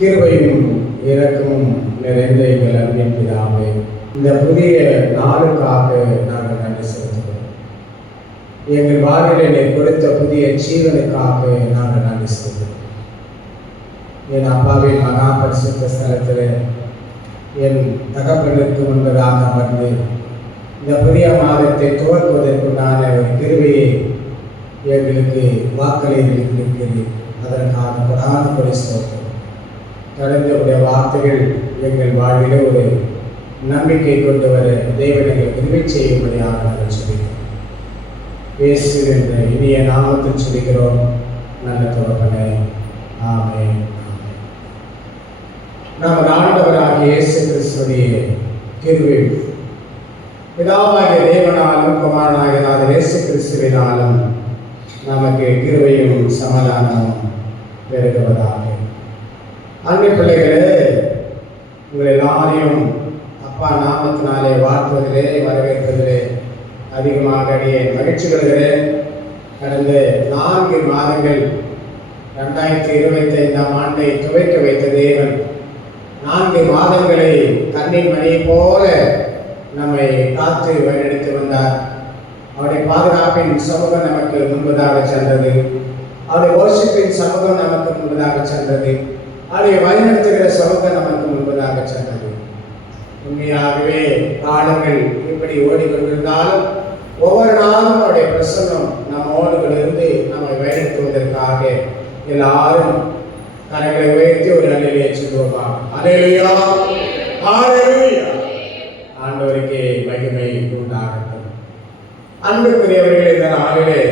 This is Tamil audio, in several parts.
கிருபையும் இரக்கமும் நிறைந்த எங்கள் அன்பின் பிதாவே, இந்த புதிய நாளுக்காக நாங்கள் நன்றி செலுத்துகிறோம். எங்கள் வாழ்வில் நீர் கொடுத்த புதிய ஜீவனுக்காக நாங்கள் நன்றி செலுத்துகிறோம். என் அப்பாவின் மகா பரிசுத்த ஸ்தலத்தில் என் தகப்பனுக்கு முன்பதாக அமர்ந்து இந்த புதிய மாதத்தை துவக்குவதற்குண்டான ஒரு கிருபையை எங்களுக்கு வாக்களித்திருக்கிறது. அதற்கான பிரதான பரிசோதனை கடந்தவுடைய வார்த்தைகள் எங்கள் வாழ்விலே ஒரு நம்பிக்கை கொண்டு வர தேவன் எங்கள் கிருபை செய்யும்படியாக நாங்கள் சொல்கிறோம். இயேசு என்ற இனிய நாமத்தில் சொல்கிறோம் நல்ல தகப்பனே, ஆமென். நமது ஆண்டவராகிய இயேசு கிறிஸ்துவின் கிருபை பிதாவாகிய தேவனாலும் குமாரனாகிய இயேசு கிறிஸ்துவினாலும் நமக்கு கிருபையும் சமாதானமும் பெருகுவதாக. அன்பு பிள்ளைகளே, உங்கள் எல்லாரையும் அப்பா நாமத்தினாலே வாழ்த்துவதிலே வரவேற்பதிலே அதிகமாக மகிழ்ச்சி கொள்கிறேன். கடந்த 4 மாதங்கள் 2025ஆம் ஆண்டை துவக்க வைத்த தேவன் 4 மாதங்களை கண்ணின் மணியை போல நம்மை காத்து வழிநடத்தி வந்தார். அவருடைய பாதுகாப்பின் சமூகம் நமக்கு முன்பதாக சென்றது. அவருடைய worshipன் சமூகம் நமக்கு முன்பதாக சென்றது. அவருடைய வழிநடத்துகிற சமூகம் நமக்கு முன்பதாக சென்றது. உண்மையாகவே காலங்கள் இப்படி ஓடிக்கொண்டிருந்தாலும் ஒவ்வொரு நாளும் அவருடைய பிரசன்னம் நம்மோடு இருந்து நம்மை வழிநடத்துவதற்காக எல்லாரும் கரங்களை உயர்த்தி ஒரு அல்லேலூயா சொல்லுவோமா? அல்லேலூயா, அல்லேலூயா. ஆண்டவருக்கே மகிமை உண்டாகட்டும். அன்புக்குரியவர்களே, இந்த நாளிலே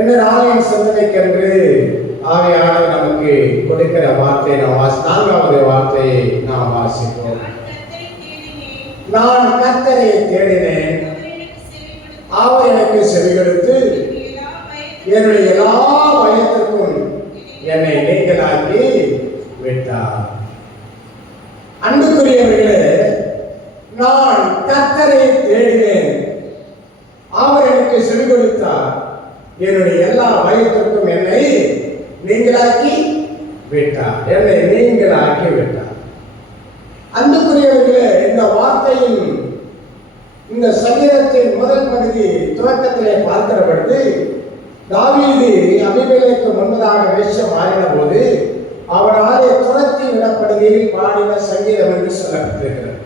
இந்த நாளின் சிந்தனைக்கென்று ஆவியானவர் நமக்கு கொடுக்கிற வார்த்தையை நாம் 4வது வார்த்தையை நாம் வாசிப்போம். நான் கர்த்தரை தேடினேன், அவர் எனக்கு செவிகொடுத்து என்னுடைய எல்லா பயத்திற்கும் என்னை நீங்களாக்கி விட்டார். அன்புக்குரியவர்களே, நான் கர்த்தரை தேடினேன், அவர் எனக்கு செவிகொடுத்தார், என்னுடைய எல்லா பயத்திற்கும் என்னை நீங்களாக்கி விட்டார். என்னை நீங்களாக்கி விட்டார். அன்புக்குரியவர்களே, இந்த வார்த்தையின் இந்த சங்கீதத்தின் முதல் பகுதி துவக்கத்திலே பார்க்கிற பொழுது தாவீது அபிமெலேக்கு முன்பதாக வேஷம் மாறின போது அவனாலே துரத்தி விடப்படுகையில் பாடின சங்கீதம் என்று சொல்லப்பட்டிருக்கிறது.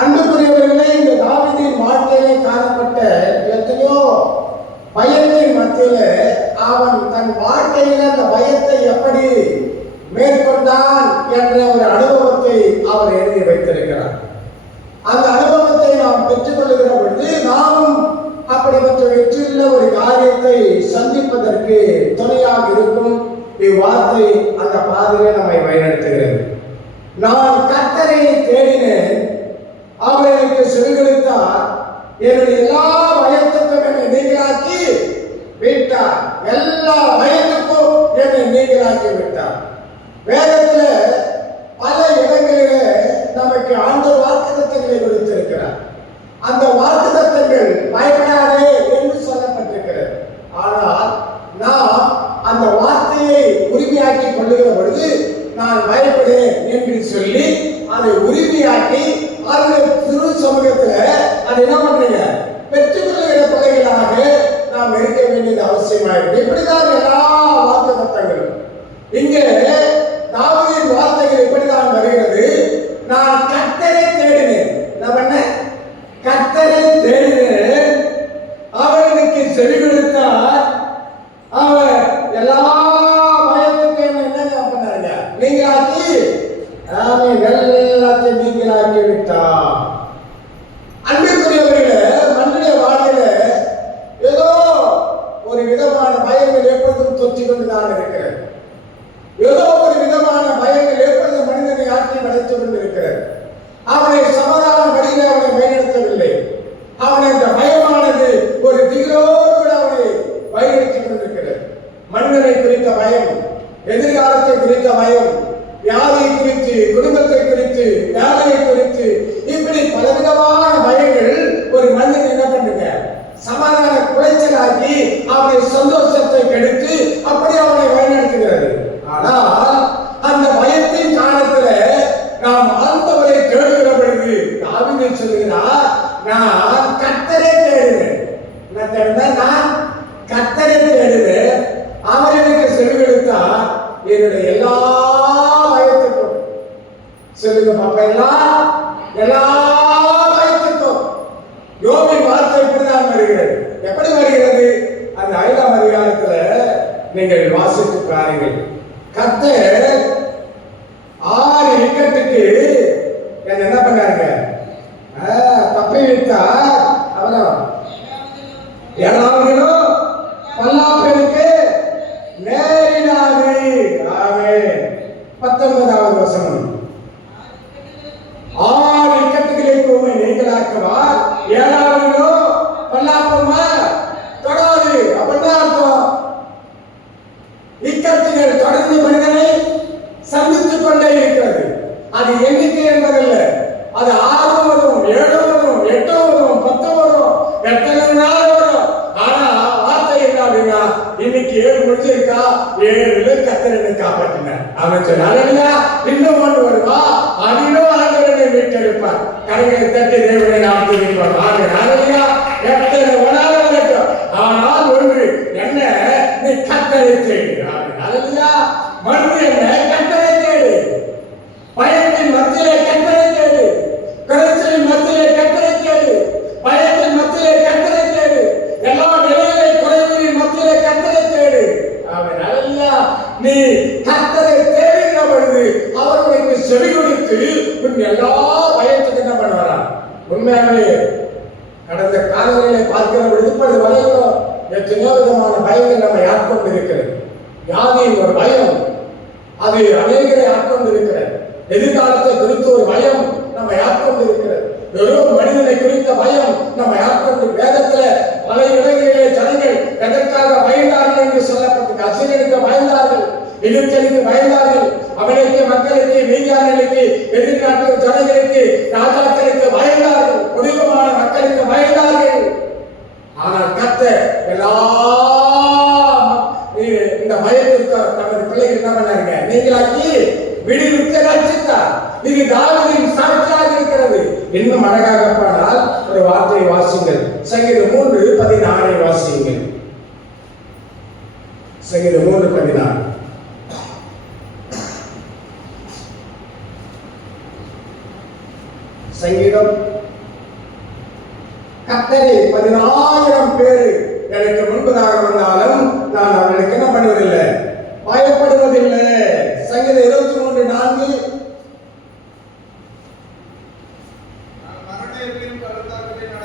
அன்புக்குரியவர்களே, இந்த தாவீதின் வாழ்க்கையிலே காணப்பட்ட எத்தனையோ பயத்தின் மத்தியில அவன் தன் வாழ்க்கையில அந்த பயத்தை எப்படி மேற்கொண்டான் என்ற ஒரு அனுபவத்தை அவர் எழுதி வைத்திருக்கிறார். அந்த அனுபவத்தை நாம் பெற்றுக்கொள்கிற பொழுது நாமும் அப்படிப்பட்ட வெற்றியுள்ள ஒரு காரியத்தை சந்திப்பதற்கு துணையாக இருக்கும் இவ்வார்த்தை அந்த பாதையை நம்மை வழிநடத்துகிறது. நான் கர்த்தரை தேடினேன், அவர் எனக்கு செவிகொடுத்தார், என்னுடைய எல்லா பயத்துக்கும் என்னை நீங்களாக்கி விட்டார். எல்லா பயத்துக்கும் என்னை நீங்களாக்கி விட்டார். வேதத்துல பல இடங்களிலே நமக்கு ஆண்டவர் வாக்குத்தத்தங்களை கொடுத்திருக்கிறார். அந்த வாக்குத்தத்தங்கள் பயப்படாதே என்று சொல்லப்பட்டிருக்கிறது. ஆனால் நாம் அந்த வார்த்தையை உரிமையாக்கி கொள்ளுகிற பொழுது நான் பயப்படேன் என்று சொல்லி அதை உரிமையாக்கி அந்த திரு சமூகத்துல அதை என்ன பண்றீங்க, பெற்றுக்கொள்ளுகிற பிள்ளைகளாக நாம் இருக்க வேண்டியது அவசியமாயிருக்கு. இப்படிதான் எல்லா வாக்குத்தத்தங்களும் இங்கே தாவீதின் வார்த்தைகள் இப்படிதான் வருகிறது. நான் கர்த்தரை தேடினேன், நான் என்ன கர்த்தரை தேடினேன், அவர் எனக்கு செவிகொடுத்தார், அவர் எல்லா பயத்துக்கும் என்ன பண்ணாங்க, நீங்களாக்கி எல்லாத்தையும் நீங்களாக்கி விட்டார். அன்புக்குரியவர்களே, மண்ணுடைய வாழ்க்கையில ஏதோ ஒரு விதமான பயங்கள் ஏற்படுத்தும் நான் கர்த்தரை தேடுவேன். என்ன தேடுவேன்? நான் கர்த்தரை தேடுவேன். அவர் எனக்கு செவிகொடுத்தா என்னுடைய எல்லா பயத்துக்கும், சொல்லுங்க பாப்பா, எல்லா பயத்துக்கும். யோபின் வார்த்தை இப்படிதான் வருகிறது. எப்படி வருகிறது? அந்த 5ஆம் அதிகாரத்துல நீங்கள் வாசித்து பாருங்கள். கர்த்தர் 6 விக்கெட்டுக்கு என்ன பண்ணாருங்க? தப்பி விட்டார். அவ்வளவு 7வது பல்லாப்பெருக்கு நேரிடாது. ஆமென். 19வது வசனம். 6 விக்கெட்டுகளை உம்மை நீங்களாக்குவார், 7வது பல்லாப்பமா தொடாது. அப்படின்னா அர்த்தம், விக்கெட்டுகள் தொடர்ந்து மனிதனை சந்தித்துக் கொண்டே இருக்கிறது. அது எண்ணிக்கை என்பதல்ல. அது 6 வரும், 7 வரும், 8 வரும், 10 வரும், எத்தனை நாள் வரும். ஆனா வார்த்தை என்ன அப்படின்னா, இன்னைக்கு 7 முடிஞ்சிருக்கா, 7 கர்த்தரை காப்பாற்றினார். அவன் சொன்னா இன்னும் ஒன்று வருவா, அதிலும் ஆண்டவரை மீட்டெடுப்பார். கரைகளை தட்டி தேவனை நாம் துதிப்போம். எத்தனை வேணாலும் வரட்டும், ஆனால் ஒன்று என்ன, நீ கர்த்தரை தேடு. மருந்து என்ன? கர்த்தரை தேடு. பயத்தின் மத்தியிலே கர்த்தரை தேடு. குறைச்சலின் மத்தியிலே கர்த்தரை தேடு. பயத்தின் மத்தியிலே கர்த்தரை தேடு. எல்லா நிலையிலே குறைவின் மத்தியிலே கர்த்தரை தேடு. ஆமென். அல்லேலூயா. நீ கர்த்தரை தேடுகிற பொழுது அவர் உனக்கு செவி கொடுத்து உன் எல்லா பயத்துக்கு என்ன பண்ணுவாரா? உண்மையாகவே கடந்த காலங்களிலே பார்க்கிற பொழுது இப்பொழுது வரைக்கும் எத்தனையோ விதமான பயங்கள் நம்ம ஆட்கொண்டு இருக்கிறது. வியாதியின் ஒரு பயம், அது அநேகரை ஆட்கொண்டு இருக்கிறது. எதிர்காலத்தை குறித்த ஒரு பயம் நம்ம ஆட்கொண்டு இருக்கிறது. வெறும் மனிதனை குறித்த பயம் நம்ம ஆட்கொண்டு. வேதத்துல பல இடங்களிலே ஜனங்கள் எதற்காக பயந்தார்கள் என்று சொல்லப்பட்டது. அசிரியனுக்கு பயந்தார்கள், எகிப்தியனுக்கு பயந்தார்கள், அமெரிக்க மக்களுக்கு, மீதியானர்களுக்கு, எதிர்நாட்டு ஜனங்களுக்கு, ராஜாக்களுக்கு பயந்தார்கள், குடிமமான மக்களுக்கு பயந்தார்கள். ஆனால் கர்த்தர் எல்லா இந்த பயத்திற்கு தமது பிள்ளைகள் என்ன பண்ணாருங்க? நீங்களாக்கி விடுவித்து ரட்சித்தார். இது தாவீதின் சாட்சியாக இருக்கிறது. இன்னும் அழகாக பாடால் ஒரு வார்த்தையை வாசிங்கள். சங்கீதம் 3:16 வாசியுங்கள். சங்கீதம் 3:16. சங்கீதம். கர்த்தரே 10,000 பேர் எனக்கு முன்பதாக வந்தாலும் நான் அவர்களுக்கு என்ன பண்ணுவதில்லை? பயப்படுவதில்லை. சங்கீதம் 23:4.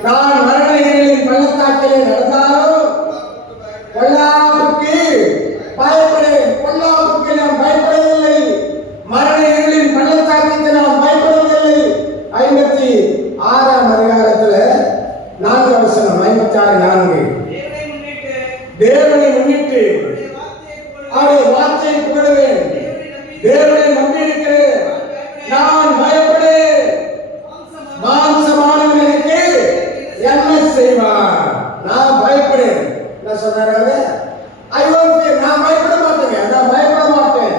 நான் மரண இருளின் பள்ளத்தாக்கிலே நடந்தாலும் பொல்லாப்புக்கு பயப்படேன். பொல்லாப்புக்கு நான் பயப்படவில்லை. மரண இருளின் பள்ளத்தாக்கிற்கு நான் பயப்படவில்லை. 56ஆம் அதிகாரத்துல 4 வசனம், 56:4. தேவனை முன்னிட்டு அவருடைய வார்த்தையை புகழுவேன். தேவனை நம்பியிருக்கிறேன், நான் பயப்படேன். மாம்சமானவன் எனக்கு என்ன செய்வான்? நான் பயப்படேன். என்ன சொன்னாரு? நான் பயப்பட மாட்டேங்க, நான் பயப்பட மாட்டேன்.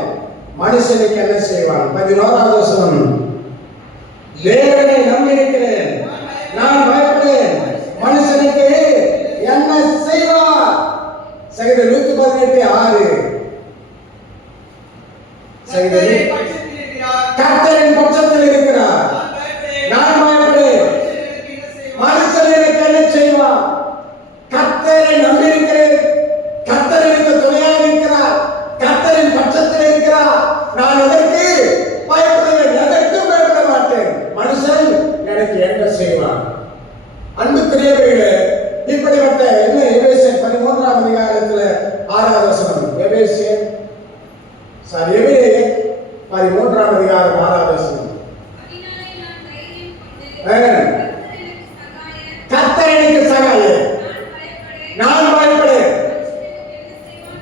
மனுஷனுக்கு என்ன செய்வான்? 11ஆவது வசனம். தேவனை நம்பியிருக்கிறேன், நான் பயப்படேன். மனுஷனுக்கு என்ன செய்வான்? சங்கீதம் 118:6. கர்த்தரின் பட்சத்தில் இருக்கிறார், நான் பயப்படேன். மனுஷன் எனக்கு என்ன செய்வான்? கர்த்தரை நம்பியிருக்கிறேன், கர்த்தர் எனக்கு துணையாக இருக்கிறார், கர்த்தரின் பட்சத்தில் இருக்கிறார். நான் எதற்கு பயப்படுவேன்? எதற்கும் பயப்பட மாட்டேன். மனுஷன் எனக்கு என்ன செய்வான்? அன்புக்குரியவர்களே, இப்படிப்பட்ட என்ன எபேசியர் 13ஆம் அதிகாரத்துல 6வது வசனம். எபேசியர் 13ஆம் அதிகாரம் 6வது வசனம். கர்த்தர் எனக்கு சகாயர், நான் பயப்படேன்.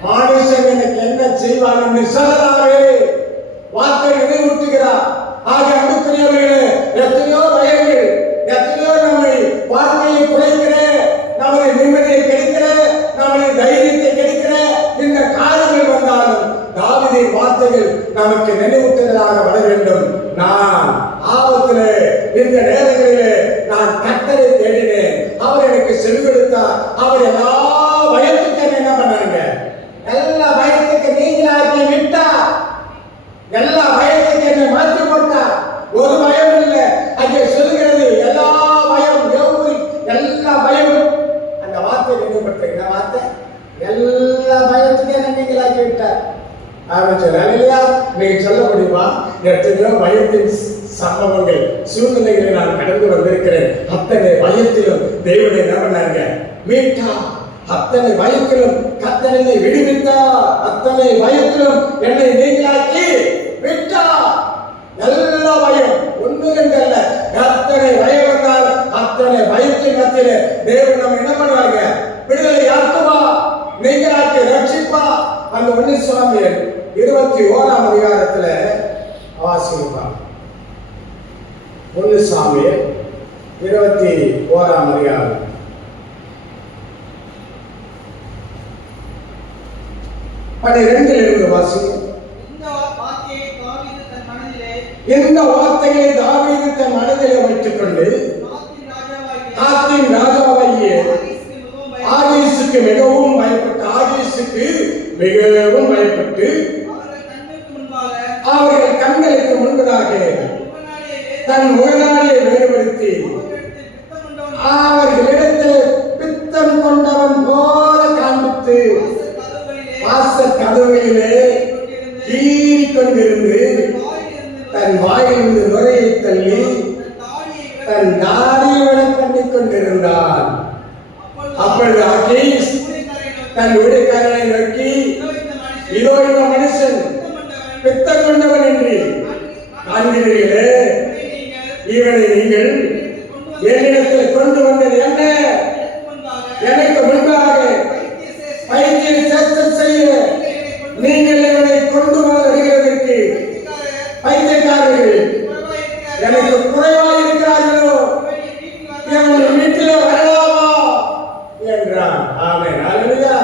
மனுஷன் எனக்கு என்ன செய்வான் என்று சொல்லலாமே வார்த்தை நினைவூட்டுகிறார். ஆக அன்புக்குரியவர்களே, எத்தனையோ பயங்கள், எத்தனையோ நம்மை வாழ்க்கையை குறைக்கிற, நமது நிம்மதியை கெடுக்கிற, நமது தைரியத்தை கெடுக்கிற இந்த காரியங்கள் வந்தாலும் தாவீதின் வார்த்தைகள் நமக்கு நினைவூட்டுதலாக வர வேண்டும். நான் ஆபத்திலே, இந்த நேரங்களிலே நான் கர்த்தரை தேடி அவர் எல்லா பயத்துக்கும் என்ன பண்ணாங்க? எல்லா பயத்துக்கு நீங்களாக்கி விட்டா, எல்லா பயத்துக்கு என்னை மாற்றி போட்டா. ஒரு பயம் இல்லை அங்கே சொல்லுகிறது, எல்லா பயம், எல்லா பயமும். அந்த வார்த்தை நினைவுபட்டு என்ன வார்த்தை? எல்லா பயத்துக்கும் என்ன நீங்களாக்கி விட்டார். இல்லையா? நீங்க சொல்ல முடியுமா? எத்தனையோ பயத்தின் சம்பவங்கள், சூழ்நிலைகளை நான் கடந்து வந்திருக்கிறேன். அத்தனை பயத்திலும் தேவனை என்ன பண்ணாங்க? மீட்டா. அத்தனை பயத்திலும் கர்த்தனை விடுவித்தார். அத்தனை பயத்திலும் என்னை நீங்களாக்கி விட்டா. எல்லா பயம், ஒன்று ரெண்டு அல்ல, அத்தனை பயம் வந்தால் அத்தனை பயத்தின் மத்தியிலே தேவன் நம்ம என்ன பண்ணுவாங்க? விடுதலை ஆக்குவா, நீங்களாக்கி ரட்சிப்பா. அந்த 1 சாமுவேல் 21ஆம் அதிகாரத்துல வாசிக்கலாம். 1 சாமுவேல் 21ஆம் அதிகாரம் 12 இருந்து வாசிக்கும். இந்த வார்த்தையை தாவீது தன் மனதிலே வைத்துக் கொண்டு காத்தின் ராஜாவாகிய ஆகீசுக்கு மிகவும் பயப்பட்டு அவர்கள் கண்களுக்கு முன்பதாக தன் முகநாடியை வேறுபடுத்தி அவர்களிடத்தில் பித்தம் கொண்டவன் போல காண்பித்து வாசல் கதவுகளிலே கீறிக் கொண்டிருந்து தன் வாயிலிருந்து நுரையை தள்ளி தன் தாடியை விட பண்ணிக் கொண்டிருந்தான். அப்பொழுது ஆகீஸ் தன் ஊழியக்காரனை நோக்கி, இதோ இந்த மனுஷன் பித்தம் கொண்டவன் என்று காண்கிறீர்களே, இவனை நீங்கள் என்னிடத்தில் கொண்டு வந்தது என்ன? எனக்கு முன்பாக பைத்திய சேஷ்டம் செய்ய நீங்கள் இவனை கொண்டு வருகிறதற்கு பைத்தியக்காரர்கள் எனக்கு குறைவாக இருக்கிறார்களோ? என் வீட்டிலே வரலாமா என்றான். ஆமென், அல்லேலூயா.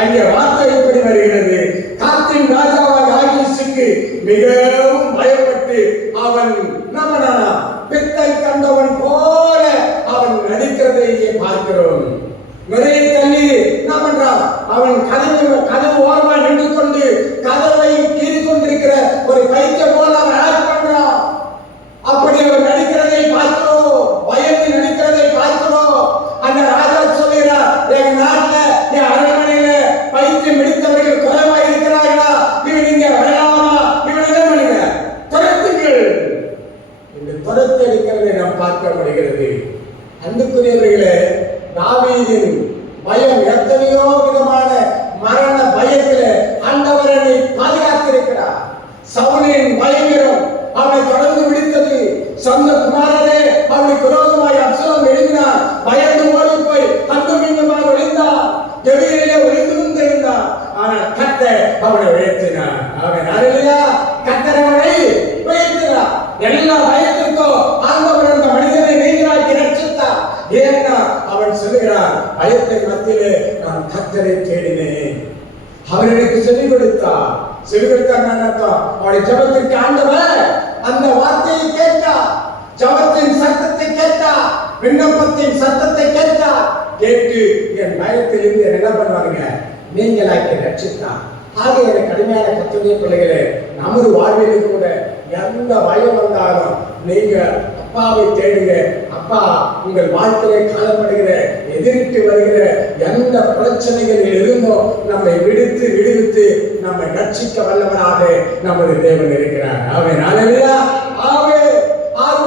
அங்கே வார்த்தை இப்படி வருகிறது, காத்தின் ராஜாவாக ஆகீசுக்கு மிகவும் பயப்பட்டு அவன் நம்மனானா பித்தை கண்டவன் போல அவன் நடிக்கிறதை இங்கே பார்க்கிறோம். நிறைய தள்ளி என்ன பண்றான்? அவன் கதவு ஓரமாக நின்று கொண்டு கதவை கீறி கொண்டிருக்கிற ஒரு பைத்தியம் போல அவன் ஆக்ட் பண்றான். அப்படி அவர் நடிக்கிறதை பார்க்கிறோம், பயந்து நடிக்கிறதை பார்க்கிறோம். அந்த ராஜா சொல்லுகிறார், எங்க நாட்டுல என் அரண்மனையில பைத்தியம் பிடித்தவர்கள் குறைவா இருக்கிறார்களா? இவன் இங்க வரலாமா? இவன் என்ன பண்ணுங்க? துரத்துங்கள். இந்த துரத்து எடுக்கிறதை நாம் பார்க்க முடிகிறது. அன்புக்குரியவர்களே, தாவீதின் பயம் எத்தனையோ விதமான மரண பயத்திலே ஆண்டவரை பாதுகாத்திருக்கிறார். சவுலின் பயங்கரம் அவனை தொடர்ந்து விடுத்தது. சொந்த குமாரரே அவனுக்கு விரோதமாய் அப்சலோம் எழுதினார். பயந்து ஓடி போய் அங்கும் இங்குமாக ஒளிந்தார். கெபியிலே ஒளிந்து கொண்டிருந்தார். ஆனால் கர்த்தர் அவனை உயர்த்தினார். அவன் அல்லேலூயா, கர்த்தர் அவனை உயர்த்தினார். எல்லா பயத்திற்கும் ஆண்டவர் அந்த மனிதனை நீங்களாக்கி ரட்சித்தார். ஏன்னா அவன் சொல்லுகிறான், பயத்தின் மத்தியிலே நான் கர்த்தரை தேடினேன். அவர் எனக்கு சொல்லிக் கொடுத்தார். சொல்லிக் கொடுத்தார் அர்த்தம், அவருடைய ஜெபத்திற்கு ஆண்டவர் அந்த வார்த்தையை கேட்டார். ஜெபத்தின் சத்தத்தை கேட்டார், விண்ணப்பத்தின் சத்தத்தை கேட்டார். கேட்டு என் பயத்திலிருந்து என்ன பண்ணுவாங்க? நீங்களாக்கி ரட்சித்தார். ஆக எனக்கு கடுமையான கத்துடைய பிள்ளைகளே, நமது வாழ்விலும் கூட எந்த பயம் வந்தாலும் நீங்க அப்பாவை தேடுங்க. அப்பா உங்கள் வாழ்க்கையை காணப்படுகிற எதிர்த்து வருகிற எந்த பிரச்சனைகளில் இருந்தோம் நம்மை விடுவித்து நம்மை ரட்சிக்க வல்லவராக நமது தேவன் இருக்கிறார். ஆமென், அல்லேலூயா.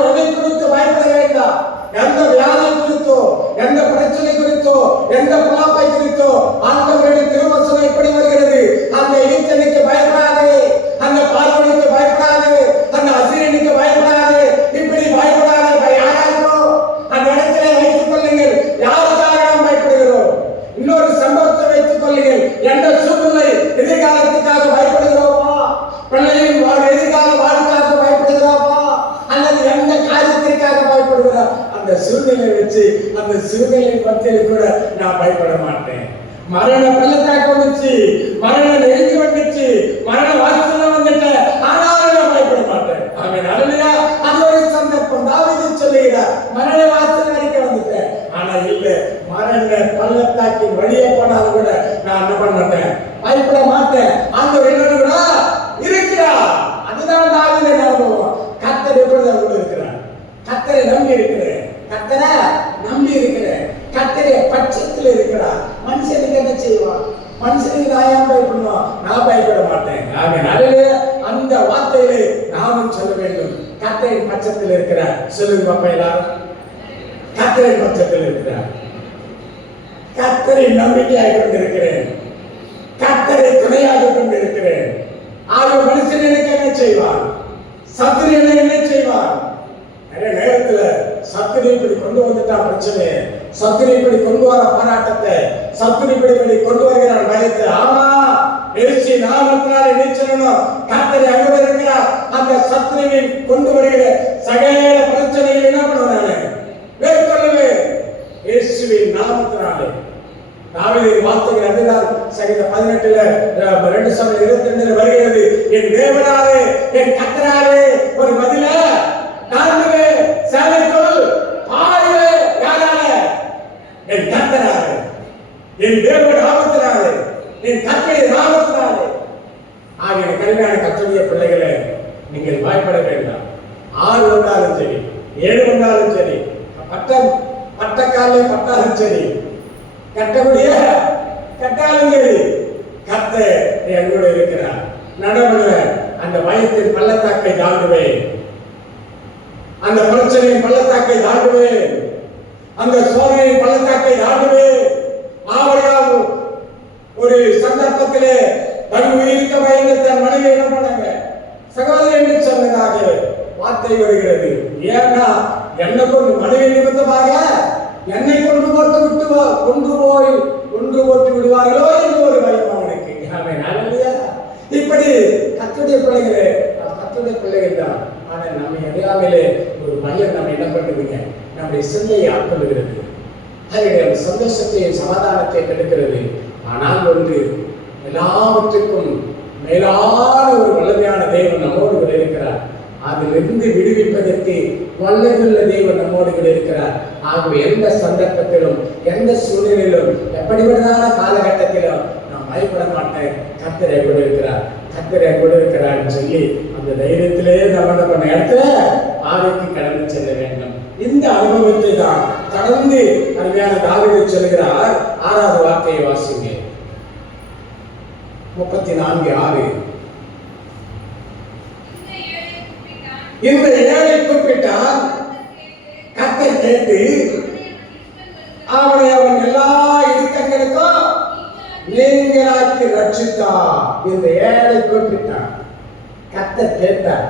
எதை குறித்து பயப்பட வேண்டாம். எந்த வியாதி குறித்தோ, எந்த பிரச்சனை குறித்தோ, எந்த பிளாப்பை குறித்தோ ஆண்டவருடைய திருவசனம் எப்படி வருகிறது? அந்த எகிப்தியனுக்கு பயப்படாதே, அந்த பார்வோனுக்கு பயப்படாதே, அந்த அசீரியனுக்கு பயப்படாதே. இப்படி பயப்படாத யாராருக்கோ அந்த இடத்திலே வைத்துக் கொள்ளுங்கள். யாருக்காக நாம் பயப்படுகிறோம்? இன்னொரு சம்பவத்தை வைத்துக் கொள்ளுங்கள். எந்த சூழ்நிலை எதிர்காலத்துக்காக பயப்படுகிறோமா? பிள்ளையின் எதிர்கால வாழ்க்கைக்காக பயப்படுகிறோமா? அல்லது எந்த காரியத்திற்காக பயப்படுகிறோம்? அந்த சூழ்நிலை வச்சு அந்த சூழ்நிலை மத்தியில் கூட நான் பயப்பட மாட்டேன். மரண பள்ளத்தாக்கு வந்துச்சு, மரண நெருங்கி வந்துச்சு, மரண வாசல்ல வந்துட்ட, ஆனாலும் நான் பயப்பட மாட்டேன். ஆமென், அல்லேலூயா. அது ஒரு சந்தர்ப்பம். தாவீது சொல்லுகிறார், மரண வாசல் வரைக்கும் வந்துட்டேன், ஆனா இல்ல, மரண பள்ளத்தாக்கின் வழியே போனாலும் கூட நான் என்ன பண்ண மாட்டேன், பயப்பட மாட்டேன். ஆண்டவர் என்ன இருக்கிறார். அதுதான் தாவீது அனுபவம். கர்த்தர் எப்பொழுதும் கூட இருக்கிறார். கர்த்தரை நம்பி இருக்கிறேன், கர்த்தரை நம்பி இருக்கிறேன், கர்த்தரை பட்சத்தில் இருக்கிறார். மனுஷனுக்கு என்ன செய்வான்? மனுஷனுக்கு நான் ஏன் பயப்படணும்? நான் பயப்பட மாட்டேன். ஆகையாலே அந்த வார்த்தையிலே நாமும் சொல்ல வேண்டும். கர்த்தரின் பட்சத்தில் இருக்கிறார். சொல்லுங்க பாப்பா எல்லாரும், கர்த்தரின் பட்சத்தில் இருக்கிறார். கர்த்தரின் நம்பிக்கையாக கொண்டிருக்கிறேன், கர்த்தரை துணையாக கொண்டிருக்கிறேன். ஆக மனுஷன் எனக்கு என்ன செய்வான்? சத்துரு என்ன செய்வான்? நிறைய நேரத்துல சத்துரு இப்படி கொண்டு வந்துட்டான் பிரச்சனை, சத்துரு இப்படி கொண்டு வர போராட்டத்தை, சத்துரு இப்படி கொண்டு வருகிறான் பயத்தை. ஆமா, எழுச்சி நாமத்தினாலே நீச்சலும் கர்த்தரை அங்கு இருக்கிறார். அந்த சத்துருவின் கொண்டு வருகிற சகல பிரச்சனைகள் என்ன பண்ணுவாங்க? மேற்கொள்ளுவேன் இயேசுவின் நாமத்தினாலே. தாவீதின் வார்த்தைகள் அதுதான். சங்கீதம் 18ல 2:22 வருகிறது. என் தேவனாலே என் கர்த்தராலே ஒரு பதில நான்கு சேனைக்குள் பாடுவே. யாரால? என் கர்த்தராலே, என் தேவனுடைய நாமத்தினாலே, என் கர்த்தருடைய நாமத்தினாலே. ஆகிய கருமையான கர்த்தருடைய பிள்ளைகளே, நீங்கள் பயப்பட வேண்டாம். 6 வந்தாலும் சரி, 7 வந்தாலும் சரி, பட்டக்காலே பட்டாலும் சரி, கட்டக்கூடிய கட்டாலும் சரி, கர்த்தர் எங்களோட இருக்கிறார். நடவுவேன், அந்த பயத்தின் பள்ளத்தாக்கை தாண்டுவேன், அந்த பிரச்சனையின் பள்ளத்தாக்கை தாண்டுவேன், அந்த சோதனையின் பள்ளத்தாக்கை தாண்டுவேன். ஆவடியால் ஒரு சந்தர்ப்பத்திலே தன் உயிருக்கு பயந்து தன் மனைவி என்ன பண்ணாங்க? சகோதரி என்று சொன்னதாக வார்த்தை வருகிறது. ஏன்னா என்னை கொண்டு மனைவி நிமித்தமாக என்னை கொண்டு போட்டு விடுவார்களோ என்று ஒரு பயம் அவனுக்கு. இப்படி கர்த்தருடைய பிள்ளைகளே, கர்த்தருடைய பிள்ளைகள் தான். ஆனால் நம்ம அறியாமலே ஒரு பயம் நம்ம என்ன பண்ணுவீங்க? நம்முடைய சிந்தையை ஆட்கொள்ளுகிறது, அதனுடைய சந்தோஷத்தையும் சமாதானத்தை கெடுக்கிறது. ஆனால் ஒன்று, எல்லாவற்றுக்கும் மேலான ஒரு வல்லமையான தேவன் நம்மோடு கூட இருக்கிறார். அதிலிருந்து விடுவிப்பதற்கு வல்லமையுள்ள தேவன் நம்மோடு கூட இருக்கிறார். ஆகவே எந்த சந்தர்ப்பத்திலும், எந்த சூழ்நிலையிலும், எப்படிப்பட்டதான காலகட்டத்திலும் நான் பயப்பட மாட்டேன். கர்த்தரை கூட இருக்கிறார், கர்த்தரை கூட இருக்கிறார் சொல்லி அந்த தைரியத்திலே நம்ம என்ன பண்ண இடத்துல ஆரோக்கியம் கடந்து செல்ல வேண்டும். இந்த அனுபவத்தை தான் கடந்து அருமையான தாவீது சொல்கிறார். 6வது வார்த்தையை வாசிங்க. 34:6. இந்த ஏழை கூப்பிட்டான், கர்த்தர் கேட்டு அவனை அவன் எல்லா இடுக்கங்களுக்கும் நீங்களாக்கி ரட்சித்தார். இந்த ஏழை கூப்பிட்டான், கர்த்தர் கேட்டார்,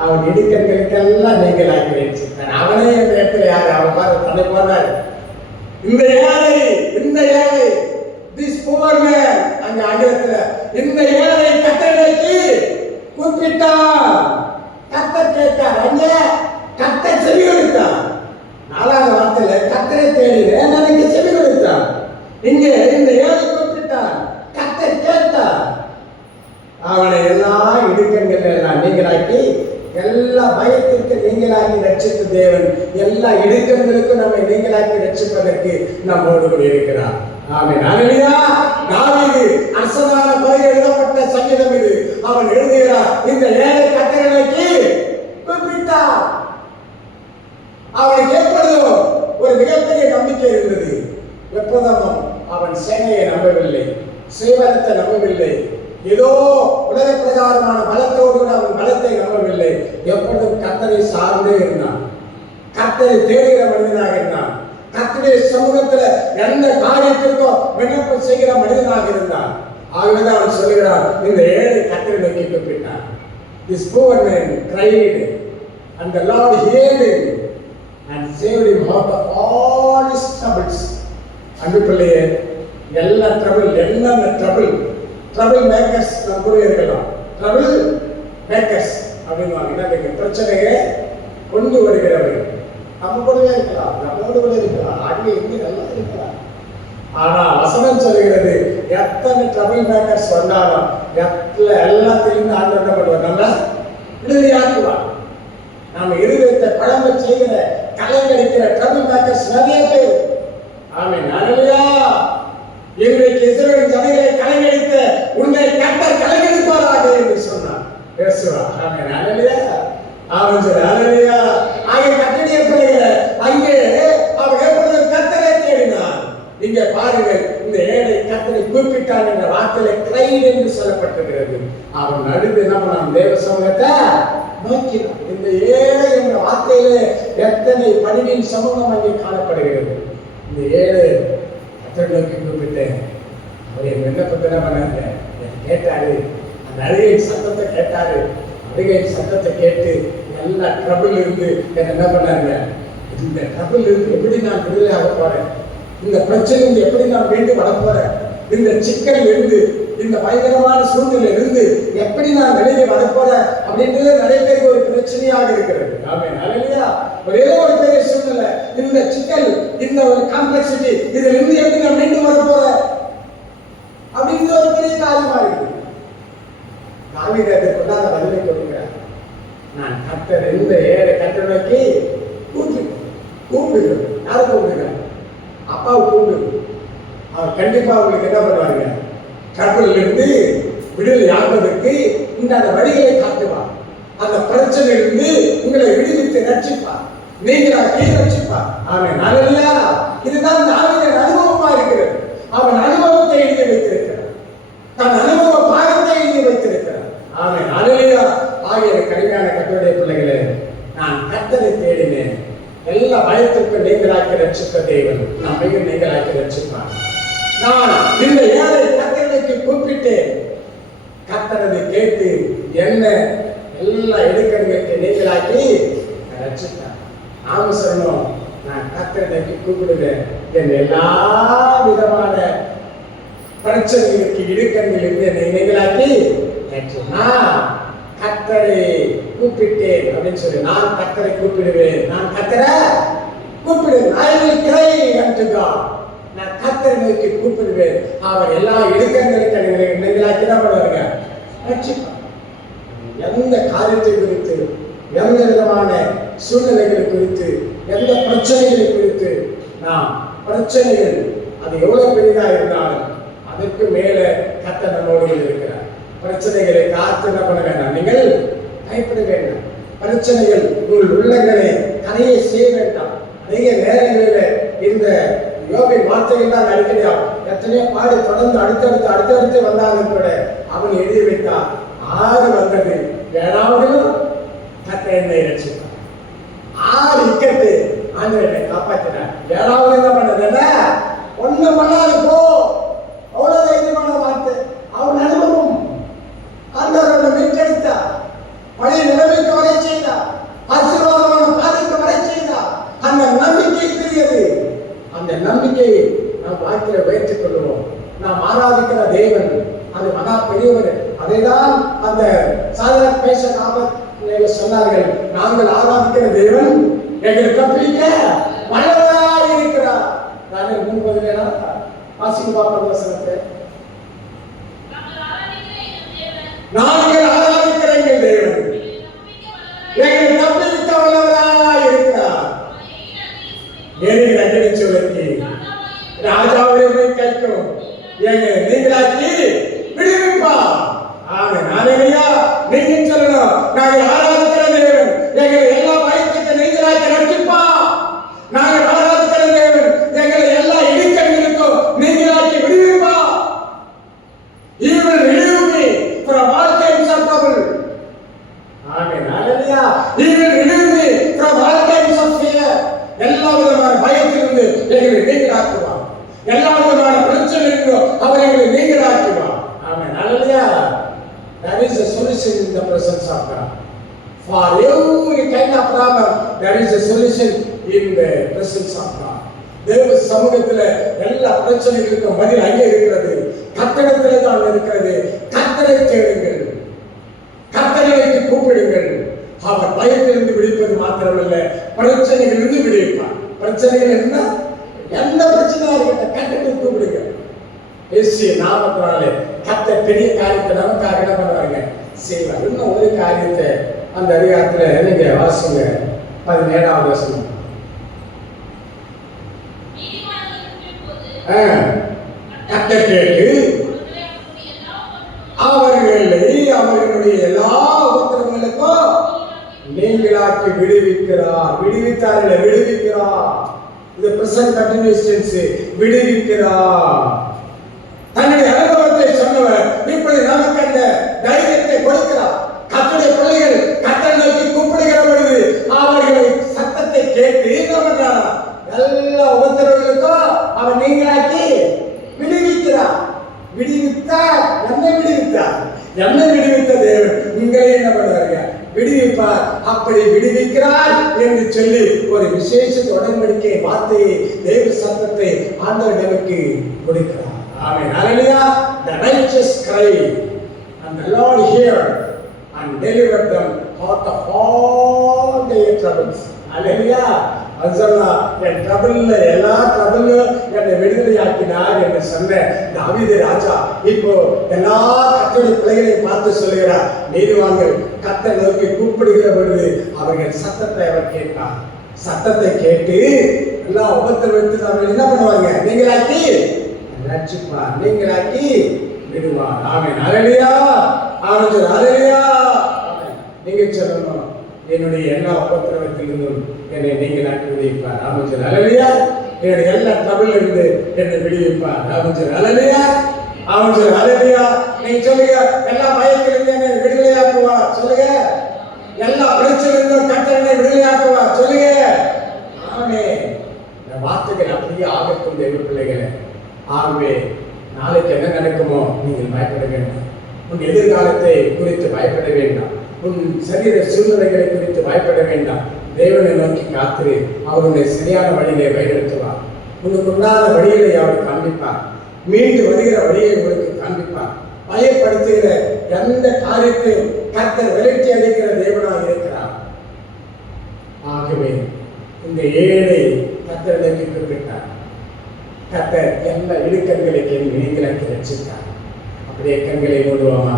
அவன் இடுக்கங்களுக்கெல்லாம் நீங்களாக்கி ரட்சித்தார். அவனே இந்த இடத்துல யாரு? அவன் பாரு தன்னை போனார். இந்த ஏழை this poor man, அந்த ஆங்கிலத்துல இந்த ஏழை கர்த்தருக்கு கூப்பிட்டார், கர்த்தர் கேட்டார். அங்கே கர்த்தர் செவி கொடுத்தார். 4வது வார்த்தையில கர்த்தரை தேடினேன், எனக்கு செவி கொடுத்தார். இங்கே இந்த ஏழை கூப்பிட்டார், கர்த்தர் கேட்டார். அவனை எல்லா இடுக்கங்கள் எல்லாம் நீங்களாக்கி, எல்லா பயத்திற்கு நீங்களாக்கி ரட்சித்த தேவன் எல்லா இடுக்கங்களுக்கும் நம்மை நீங்களாக்கி ரட்சிப்பதற்கு நம்மோடு கூட இருக்கிறார். ஆமென். அல்லேலூயா. தாவீது அரசனான பிறகு எழுதப்பட்ட சங்கீதம் இது. அவன் எழுதுகிறார், இந்த ஏழை கர்த்தருக்கு கூப்பிட்டார். அவனை கேட்பதும் ஒரு மிகப்பெரிய நம்பிக்கை இருந்தது. எப்போதும் அவன் சேனையை நம்பவில்லை, சேவகத்தை நம்பவில்லை, ஏதோ உலக பிரகாரமான பலத்தோடு அவன் பலத்தை நம்பவில்லை. எப்பொழுதும் கர்த்தரை சார்ந்தே இருந்தான், கர்த்தரை தேடுகிற மனிதனாக இருந்தான், கர்த்தருடைய சமூகத்துல எந்த காரியத்திற்கும் விண்ணப்பம் செய்கிற மனிதனாக இருந்தான். ஆகவேதான் அவன் சொல்கிறான், இந்த ஏழை கர்த்தரை நோக்கி கூப்பிட்டான். This poor man cried and the Lord heard him and saved him out of all his troubles. அன்புக்குள்ளே எல்லா ட்ரபிள் மேக்கர்ஸ் நம்ம கூட இருக்கலாம். ட்ரபிள் மேக்கர்ஸ் அப்படின்னா பிரச்சனையை கொண்டு வருகிறவர்கள் நம்ம கூடவே இருக்கலாம், நம்மோடு கூட இருக்கலாம், ஆகிய இங்கே நல்லா இருக்கலாம். ஆனா வசனம் சொல்கிறது, எத்தனை ட்ரபிள் மேக்கர்ஸ் வந்தாலும் எல்லாத்திலிருந்து ஆண்டு என்ன பண்ணுவார்? நம்ம விடுதலையாக்குவார். நம்ம இருதயத்தை பழம்ப செய்கிற கலைஞடிக்கிற ட்ரபிள் மேக்கர்ஸ் நிறைய பேர். ஆமென். ஹல்லேலூயா. இன்றைக்கு இஸ்ரவேல் ஜனங்களை கலைஞடித்த உன்னை கர்த்தர் கலைஞடிப்பாராக என்று சொன்னார் யோசுவா. ஆமென். ஹல்லேலூயா. ஆமென். ஹல்லேலூயா. ஆகிய கர்த்தருடைய பிள்ளைகளே, அங்கே அவர் எப்பொழுதும் கர்த்தரை தேடினார். இங்க பாருங்கள், இந்த ஏழை கர்த்தரை கூப்பிட்டான் என்ற வார்த்தையில கிரைட் என்று சொல்லப்பட்டிருக்கிறது. அவன் நடுவு நம்ம தேவ சமூகத்தை நோக்கினான். இந்த ஏழை என்ற வார்த்தையிலே எத்தனை பணிவின் சமூகம் அங்கே காணப்படுகிறது. இந்த ஏழை கர்த்தரை நோக்கி கூப்பிட்டேன். அவர் என் விண்ணப்பத்தை என்ன பண்ணாங்க கேட்டாரு. அந்த அழுகையின் சத்தத்தை கேட்டாரு. அழுகையின் சத்தத்தை கேட்டு எல்லா ட்ரபிள் இருந்து என்ன பண்ணாங்க, இந்த ட்ரபிள் இருந்து எப்படி நான் விடுதலையாக போறேன், இந்த பிரச்சனை எப்படி நான் மீண்டும் வரப்போறேன், இந்த சிக்கல் இருந்து இந்த பயங்கரமான சூழ்நிலை இருந்து எப்படி நான் வெளியே வரப்போறேன் அப்படின்றது நிறைய பேருக்கு ஒரு பிரச்சனையாக இருக்கிறது. ஆமென். ஹல்லேலூயா. ஒரே ஒரு பெரிய சூழ்நிலை, இந்த சிக்கல், இந்த ஒரு காம்ப்ளெக்சிட்டி, இதுல இருந்து எப்படி நான் மீண்டும் வரப்போறேன் அப்படிங்கிறது ஒரு பெரிய காரியமா இருக்கு. தாவீது அதற்கு அந்த பதிலை கொடுக்கிறார். நான் கர்த்தர் இந்த ஏழை கர்த்தரை நோக்கி கூப்பிடுகிறேன். யாரை கூப்பிடுகிறேன்? அப்பாவை கூப்பிடு. அவர் கண்டிப்பா உங்களுக்கு என்ன பண்ணுவாங்க, கடவுள் இருந்து விடுதலை ஆகுவதற்கு இந்த அந்த வழிகளை காட்டுவார். அந்த பிரச்சனையிலிருந்து உங்களை விடுவித்து ரட்சிப்பார், நீங்களாக்கி ரட்சிப்பார். ஆமென். ஹல்லேலூயா. இதுதான் தாவீதின் அனுபவமா இருக்கிறது. அவன் அனுபவத்தை எழுதி வைத்திருக்கிறார், தன் அனுபவ பாகத்தை எழுதி வைத்திருக்கிறார். ஆமென். ஹல்லேலூயா. ஆகிய கடுமையான கர்த்தருடைய பிள்ளைகளே, நான் கர்த்தரை தேடினேன். எல்லா பயத்திற்கும் நீங்களாக்கி ரட்சித்த தேவன் நம்மையும் நீங்களாக்கி ரட்சிப்பார். நான் இந்த ஏழை கர்த்தருக்கு கூப்பிட்டேன். கர்த்தரதை கேட்டு என்ன எல்லா இடுக்கண்களுக்கு நீங்களாக்கி ரட்சித்தார். நாம சொல்லணும், நான் கர்த்தரை கூப்பிடுவேன். என் எல்லா விதமான பிரச்சனைகளுக்கு இடுக்கண்களுக்கு நீங்களாக்கி கர்த்தரை கூப்பிட்டேன் அப்படின்னு சொல்லி, நான் கர்த்தரை கூப்பிடுவேன். நான் கர்த்தரை கூப்பிடுவேன். I will cry unto God. நான் கர்த்தரை நோக்கி கூப்பிடுவேன். அவர் எல்லா இடுக்கண்களுக்கு நீங்களாக்கி தான் பண்ணுவாங்க, ரட்சிப்பார். எந்த காரியத்தை குறித்து, எந்த விதமான சூழ்நிலைகள் குறித்து, எந்த பிரச்சனைகளை குறித்து, நாம் பிரச்சனைகள் அது எவ்வளவு பெரிதா இருந்தாலும் அதற்கு மேல கர்த்தர் நம்மோடு இருக்கிறார். பிரச்சனைகளை காத்து என்ன பண்ண வேண்டாம், நீங்கள் பயப்பட வேண்டாம். பிரச்சனைகள் உங்கள் உள்ளங்களை கரையை செய்ய வேண்டாம். அதிக நேரங்களில் இந்த யோபின் வார்த்தைகள் தான் அடிக்கடியா எத்தனையோ பாடி தொடர்ந்து அடுத்தடுத்து வந்தாலும் கூட அவன் எழுதி வைத்தான். 6 வந்தது, 7வது கர்த்தர் என்னை ரட்சித்தார். 6 இக்கட்டு ஆண்டவர் என்னை காப்பாற்றினார். 7வது என்ன பண்ணது, ஒண்ணு பண்ணாது போ, அவ்வளவு தைரியமான வார்த்தை. அவன் அனுபவம் ஆண்டவரை மீட்டெடுத்தார். பழைய நிலைமைக்கு வரை செய்தார். ஆசீர்வாதமான பாதைக்கு வரை செய்தார். அந்த நம்பிக்கை பெரியது. அந்த நம்பிக்கையை நாம் வாழ்க்கையில வைத்துக் கொள்வோம். நாம் ஆராதிக்கிற தேவன் அது மகா பெரியவர். அதைதான் அந்த சாதன பேச சொன்னார்கள், நாங்கள் ஆராதிக்கிற தேவன் எங்களை தப்பிக்க வல்லவராய் இருக்கிறார். நாங்கள் 3:10 வாசிக்க பார்ப்போம் வசனத்தை. நாங்கள் ஆராதிக்கிற எங்கள் தேவன் எங்களை தப்பிக்க வல்லவராய் இருக்கிறார். ஏழைகள் அஞ்சலி சொல்லி ராஜாவுடைய கைக்கும் எங்களை நீங்களாக்கி விடுவிப்பா. ஆமென். ஹல்லேலூயா. நீங்க சொல்லணும், நாங்கள் ஆராதிக்கிற தேவன் எங்களை எல்லா பயத்துக்கு நீங்களாக்கி ரட்சிப்பா. நாங்கள் ஆராதிக்கிற தேவன் எங்களை எல்லா இடுக்கண்களுக்கும் நீங்களாக்கி விடுவிப்பா. He will relieve me from all kinds of trouble. Amen. Hallelujah. He will relieve me from all kinds of fear. எல்லா விதமான பயத்திலிருந்து எங்களை நீங்களாக்குவார். எல்லா விதமான பிரச்சனையிலிருந்து அவர் எங்களை நீங்களாக்குவார். ஆமென். ஹல்லேலூயா. There is a solution in the presence of God. For every kind of problem, there is a solution in the presence of God. தேவ சமூகத்தில் எல்லா பிரச்சனைகளுக்கும் பதில் அங்கே இருக்கிறது. கர்த்தரிடத்திலே தான் இருக்கிறது. கர்த்தரை தேடுங்கள், கர்த்தரை கூப்பிடுங்கள். அவர் பயத்திலிருந்து விடுவிப்பது மாத்திரமல்ல, பிரச்சனைகளிலிருந்து விடுவிப்பார். பிரச்சனைகள் என்ன, எந்த பிரச்சனையா இருக்கட்டும், கர்த்தரை கூப்பிடுங்க. இயேசு நாமத்தினாலே கர்த்தர் பெரிய காரியத்தை நமக்காக என்ன பண்ணுவாங்க, செய்வார். இன்னும் ஒரு காரியத்தை அந்த அதிகாரத்துல நீங்க வாசிங்க, 17வது வசனம். கர்த்தர் கேட்டு அவர்களுடைய எல்லா உபத்திரவங்களுக்கும் நீங்களாக்கி விடுவிக்கிறார். விடுவிக்கிறார். இது பிரசன்ட் கண்டினியூஸ் டென்ஸ். விடுவிக்கிறார். தன்னுடைய அனுபவத்தை சொன்னவர் இப்படி நமக்கு அந்த தைரியத்தை கொடுக்கிறார். கர்த்தருடைய பிள்ளைகள் கர்த்தரை நோக்கி கூப்பிடுகிற பொழுது அவர்களை சத்தத்தை கேட்டு எல்லா உபத்திரவங்களுக்கும் அவர் நீங்களாக்கி விடுவிக்கிறார். என்னை விடுவித்த தேவன் உங்களை என்ன பண்ணுவாங்க? விடுவிப்பார். அப்படி விடுவிக்கிறார் என்று சொல்லி ஒரு விசேஷ உடன்படிக்கை வார்த்தையை தேவ சத்தத்தை ஆண்டவர் நமக்கு கொடுக்கிறார். ஆமென். ஹalleluya. The righteous cry and the Lord heard and delivered them out of all their troubles. ஹalleluya. அல்சல்லா என் ட்ரபிள்ல எல்லா ட்ரபிளும் என்னை விடுதலையாக்கினார் என்று சொன்ன தாவீது ராஜா இப்போ எல்லா கர்த்தருடைய பிள்ளைகளை பார்த்து சொல்லுகிறார், நீதிவான்கள் கர்த்தரை நோக்கி கூப்பிடுகிற பொழுது அவர்கள் சத்தத்தை அவர் கேட்டார். சத்தத்தை கேட்டு எல்லா உபத்திரவத்தை அவர்கள் என்ன பண்ணுவாங்க? நீங்களாக்கி ரட்சிப்பார், நீங்களாக்கி விடுவார். ஆமென். ஹalleluya. ஆமென். ஹalleluya. நீங்க சொல்லணும், என்னுடைய எல்லா உபத்திரவத்திலிருந்தும் என்னை நீங்களாக்கி விடுவிப்பார். ஆமென். ஹalleluya. என்னுடைய எல்லா ட்ரபிள்ல இருந்து என்னை விடுவிப்பார். ஆமென். ஹalleluya. ஆமென். ஹalleluya. நீங்க சொல்லுங்க, எல்லா பயத்திலிருந்து என்னை விடுதலையாக்குவார். சொல்லுங்க, எல்லா பிரச்சனையிலிருந்தும் கர்த்தர் என்னை விடுதலையாக்குவார். சொல்லுங்க. ஆமென். இந்த வார்த்தைகள் அப்படியே ஆகட்டும் தேவ பிள்ளைகளே. ஆகவே நாளைக்கு என்ன நடக்குமோ நீங்கள் பயப்பட வேண்டாம். உன் எதிர்காலத்தை குறித்து பயப்பட வேண்டாம். உன் சரீர சூழ்நிலைகளை குறித்து பயப்பட வேண்டாம். தேவனை நோக்கி காத்திரு. அவருடைய சரியான வழியிலே வழிநடத்துவார். உனக்கு உண்டான வழிகளை அவர் காண்பிப்பார். மீண்டு வருகிற வழியை உங்களுக்கு காண்பிப்பார். பயப்படுத்துகிற எந்த காரியத்தையும் கர்த்தர் விலக்கி அளிக்கிற தேவனாக இருக்கிறார். ஆகவே இந்த ஏழை கர்த்தர் நோக்கி குறிப்பிட்டார். கர்த்தர் எல்லா இடுக்கண்களுக்கு நீங்களாக்கி ரட்சித்தார். அப்படியே கண்களை மூடுவோமா?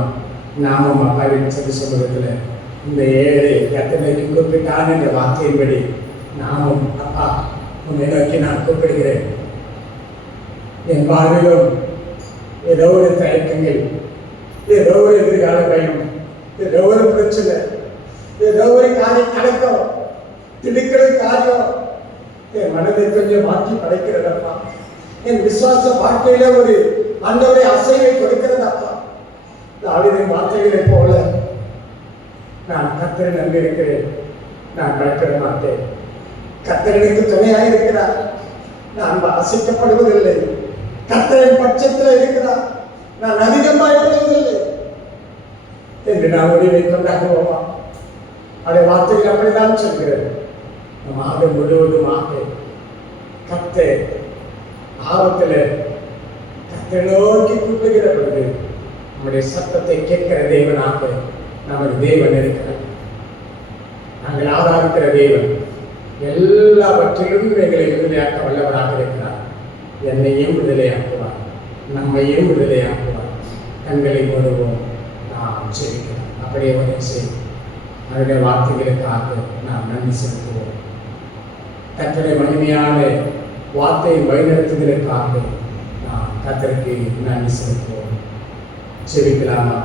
நாமும் அப்பாவின் சதி சமூகத்தில் இந்த ஏழை கர்த்தரை நோக்கி கூப்பிட்டான் என்ற வார்த்தையின்படி நாமும் அப்பா உன்னை நோக்கி நான் கூப்பிடுகிறேன். என் வாழ்விலும் ஏதோ ஒரு தயக்கங்கள், ஏதோ ஒரு எதிர்கால பயம், ஏதோ ஒரு பிரச்சனை, ஏதோ ஒரு காரியம் கலக்கம், திடுக்கிற காரியம் என் மனதை கொஞ்சம் மாற்றி படைக்கிறதப்பா. என் விசுவாச வாழ்க்கையில ஒரு ஆண்டவரை அசைவை கொடுக்கிறதப்பா. தாவீதின் வார்த்தைகளை போல நான் கர்த்தரை நம்பியிருக்கிறேன், நான் பயப்பட மாட்டேன். கர்த்தர் எனக்கு துணையாக இருக்கிறார், நான் அசைக்கப்படுவதில்லை. கர்த்தரின் பட்சத்தில் இருக்கிறார், நான் அதிகம் பயப்படுவதில்லை என்று நான் முடிவை கொண்டாடுவோமா? அதை வார்த்தைகள் அப்படிதான் சொல்கிறது. நம் ஆடு முழுவதுமாக கர்த்தர் ஆபத்தில் கர்த்தரை நோக்கி கூப்பிடுகிற பொழுது நம்முடைய சத்தத்தை கேட்கிற தேவனாக நமது தேவன் இருக்கிறார். நாங்கள் ஆராதிக்கிற தேவன் எல்லாவற்றிலும் எங்களை விடுதலையாக்க வல்லவராக இருக்கிறார். என்னையும் விடுதலையாக்குவார், நம்மையும் விடுதலையாக்குவார். கண்களை மூடுவோம், நாம் செவிக்கிறோம். அப்படியே உதவி செய்வோம். அவருடைய வார்த்தைகளுக்காக நாம் நன்றி செலுத்துவோம். கர்த்தருடைய மகிமையான வார்த்தையை வழிநடத்துதலுக்காக நாம் கர்த்தருக்கு நன்றி செலுத்துவோம். செவிக்கலாமா?